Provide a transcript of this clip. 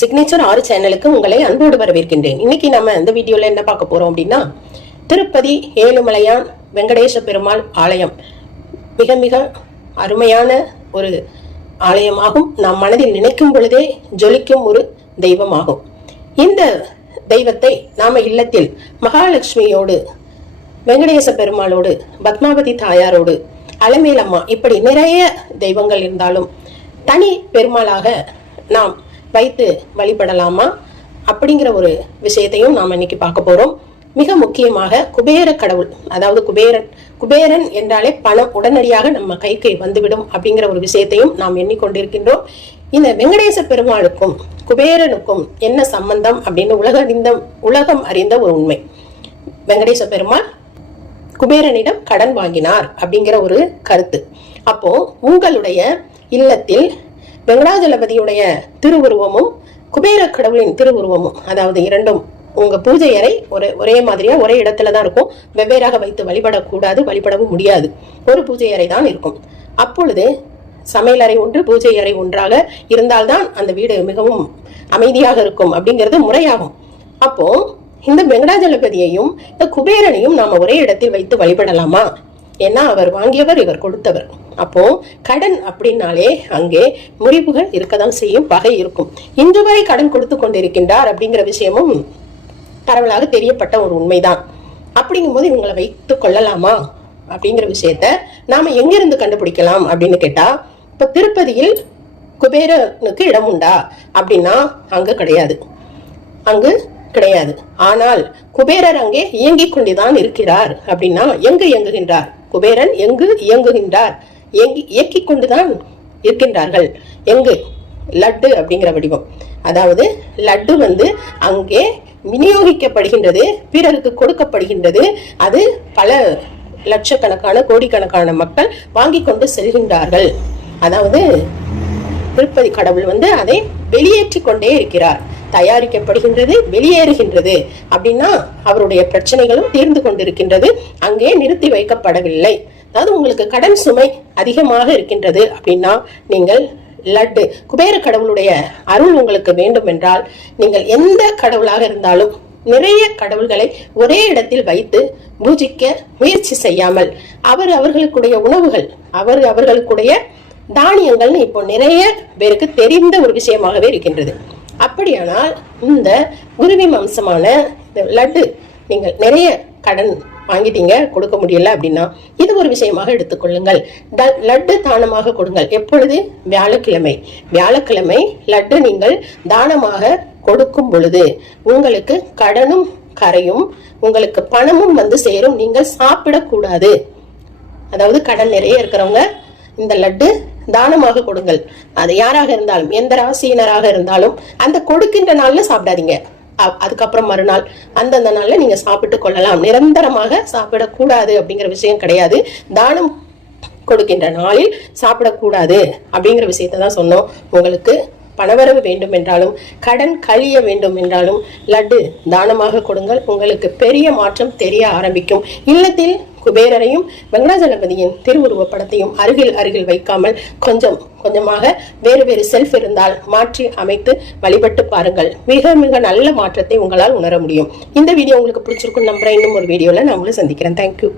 Signature ஆறு சேனலுக்கு உங்களை அன்போடு வரவேற்கின்றேன். இன்னைக்கு நம்ம இந்த வீடியோல என்ன பார்க்க போறோம் அப்படின்னா திருப்பதி ஏழுமலையான் வெங்கடேச பெருமாள் ஆலயம். மிக மிக அருமையான ஒரு ஆலயமாகும். நாம் மனதில் நினைக்கும் பொழுதே ஜொலிக்கும் ஒரு தெய்வமாகும். இந்த தெய்வத்தை நாம இல்லத்தில் மகாலட்சுமியோடு வெங்கடேச பெருமாளோடு பத்மாவதி தாயாரோடு அலமேலம்மா இப்படி நிறைய தெய்வங்கள் இருந்தாலும் தனி பெருமாளாக நாம் வைத்து வழிபடலாமா? அப்படிங்கிற ஒரு விஷயத்தையும் நாம் இன்னைக்கு பார்க்க போறோம். மிக முக்கியமாக குபேர கடவுள் அதாவது குபேரன் குபேரன் என்றாலே பணம் உடனடியாக நம்ம கைக்கு வந்துவிடும் அப்படிங்கிற ஒரு விஷயத்தையும் நாம் எண்ணிக்கொண்டிருக்கின்றோம். இந்த வெங்கடேச பெருமாளுக்கும் குபேரனுக்கும் என்ன சம்பந்தம் அப்படின்னு உலக அறிந்த உலகம் அறிந்த ஒரு உண்மை. வெங்கடேச பெருமாள் குபேரனிடம் கடன் வாங்கினார் அப்படிங்கிற ஒரு கருத்து. அப்போ உங்களுடைய இல்லத்தில் வெங்கடாஜலபதியுடைய திருவுருவமும் குபேர கடவுளின் திருவுருவமும் அதாவது இரண்டும் உங்க பூஜை அறை ஒரு ஒரே மாதிரியா ஒரே இடத்துல தான் இருக்கும். வெவ்வேறாக வைத்து வழிபடக்கூடாது வழிபடவும் முடியாது. ஒரு பூஜை அறை தான் இருக்கும். அப்பொழுது சமையல் அறை ஒன்று பூஜை அறை ஒன்றாக இருந்தால்தான் அந்த வீடு மிகவும் அமைதியாக இருக்கும் அப்படிங்கிறது முறையாகும். அப்போ இந்த வெங்கடாஜலபதியையும் இந்த குபேரனையும் நாம ஒரே இடத்தில் வைத்து வழிபடலாமா? ஏன்னா அவர் வாங்கியவர் இவர் கொடுத்தவர். அப்போ கடன் அப்படின்னாலே அங்கே முறிவுகள் இருக்கதான் செய்யும் பகை இருக்கும். இன்று வரை கடன் கொடுத்து கொண்டிருக்கின்றார் அப்படிங்கிற விஷயமும் பரவலாக தெரியப்பட்ட ஒரு உண்மைதான். அப்படிங்கும்போது இவங்களை வைத்து கொள்ளலாமா? அப்படிங்கிற விஷயத்த நாம எங்கிருந்து கண்டுபிடிக்கலாம் அப்படின்னு கேட்டா இப்ப திருப்பதியில் குபேரனுக்கு இடம் உண்டா அப்படின்னா அங்க கிடையாது. அங்கு கிடையாது. ஆனால் குபேரர் அங்கே இயங்கிக் கொண்டுதான் இருக்கிறார் அப்படின்னா எங்கு இயங்குகின்றார்? குபேரன் எங்கு இயங்குகின்றார்? இயங்கி இயக்கிக் கொண்டுதான் இருக்கின்றார்கள். எங்கு? லட்டு அப்படிங்கிற வடிவம். அதாவது லட்டு வந்து அங்கே விநியோகிக்கப்படுகின்றது பிறருக்கு கொடுக்கப்படுகின்றது. அது பல லட்சக்கணக்கான கோடிக்கணக்கான மக்கள் வாங்கி கொண்டு செல்கின்றார்கள். அதாவது திருப்பதி கடவுள் வந்து அதை வெளியேற்றி கொண்டே இருக்கிறார். தயாரிக்கப்படுகின்றது வெளியேறுகின்றது. அப்படின்னா அவருடைய பிரச்சனைகளும் தீர்ந்து கொண்டிருக்கின்றது. அங்கே நிறுத்தி வைக்கப்படவில்லை. அதாவது உங்களுக்கு கடன் சுமை அதிகமாக இருக்கின்றது அப்படின்னா நீங்கள் லட்டு குபேர கடவுளுடைய அருள் உங்களுக்கு வேண்டும் என்றால் நீங்கள் எந்த கடவுளாக இருந்தாலும் நிறைய கடவுள்களை ஒரே இடத்தில் வைத்து பூஜிக்க முயற்சி செய்யாமல் அவர் அவர்களுக்குடைய உணவுகள் அவர் அவர்களுக்குடைய தானியங்கள்னு இப்போ நிறைய பேருக்கு தெரிந்த ஒரு விஷயமாகவே இருக்கின்றது. அப்படியானால் இந்த உருவி மாம்சமான இந்த லட்டு நீங்கள் நிறைய கடன் வாங்கிட்டீங்க கொடுக்க முடியல அப்படின்னா இது ஒரு விஷயமாக எடுத்துக்கொள்ளுங்கள் த லட்டு தானமாக கொடுங்கள். எப்பொழுது? வியாழக்கிழமை. வியாழக்கிழமை லட்டு நீங்கள் தானமாக கொடுக்கும் பொழுது உங்களுக்கு கடனும் கரையும் உங்களுக்கு பணமும் வந்து சேரும். நீங்கள் சாப்பிடக்கூடாது. அதாவது கடன் நிறைய இருக்கிறவங்க இந்த லட்டு தானமாக கொடுங்கள். அது யாராக இருந்தாலும் எந்த ராசியினராக இருந்தாலும் அந்த கொடுக்கின்ற நாள்ல சாப்பிடாதீங்க. அதுக்கப்புறம் மறுநாள் அந்தந்த நாள்ல நீங்க சாப்பிட்டு கொள்ளலாம். நிரந்தரமாக சாப்பிடக்கூடாது அப்படிங்கிற விஷயம் கிடையாது. தானம் கொடுக்கின்ற நாளில் சாப்பிடக்கூடாது அப்படிங்கிற விஷயத்தை தான் சொன்னோம். உங்களுக்கு பணவரவு வேண்டும் என்றாலும் கடன் கழிய வேண்டும் என்றாலும் லட்டு தானமாக கொடுங்கள். உங்களுக்கு பெரிய மாற்றம் தெரிய ஆரம்பிக்கும். இல்லத்தில் குபேரரையும் வெங்கடாஜலபதியின் திருவுருவ படத்தையும் அருகில் அருகில் வைக்காமல் கொஞ்சம் கொஞ்சமாக வேறு வேறு செல்ஃப் இருந்தால் மாற்றி அமைத்து வழிபட்டு பாருங்கள். மிக மிக நல்ல மாற்றத்தை உங்களால் உணர முடியும். இந்த வீடியோ உங்களுக்கு பிடிச்சிருக்கும் நம்புறேன். இன்னும் ஒரு வீடியோவில் நான் உங்களை சந்திக்கிறேன். தேங்க்யூ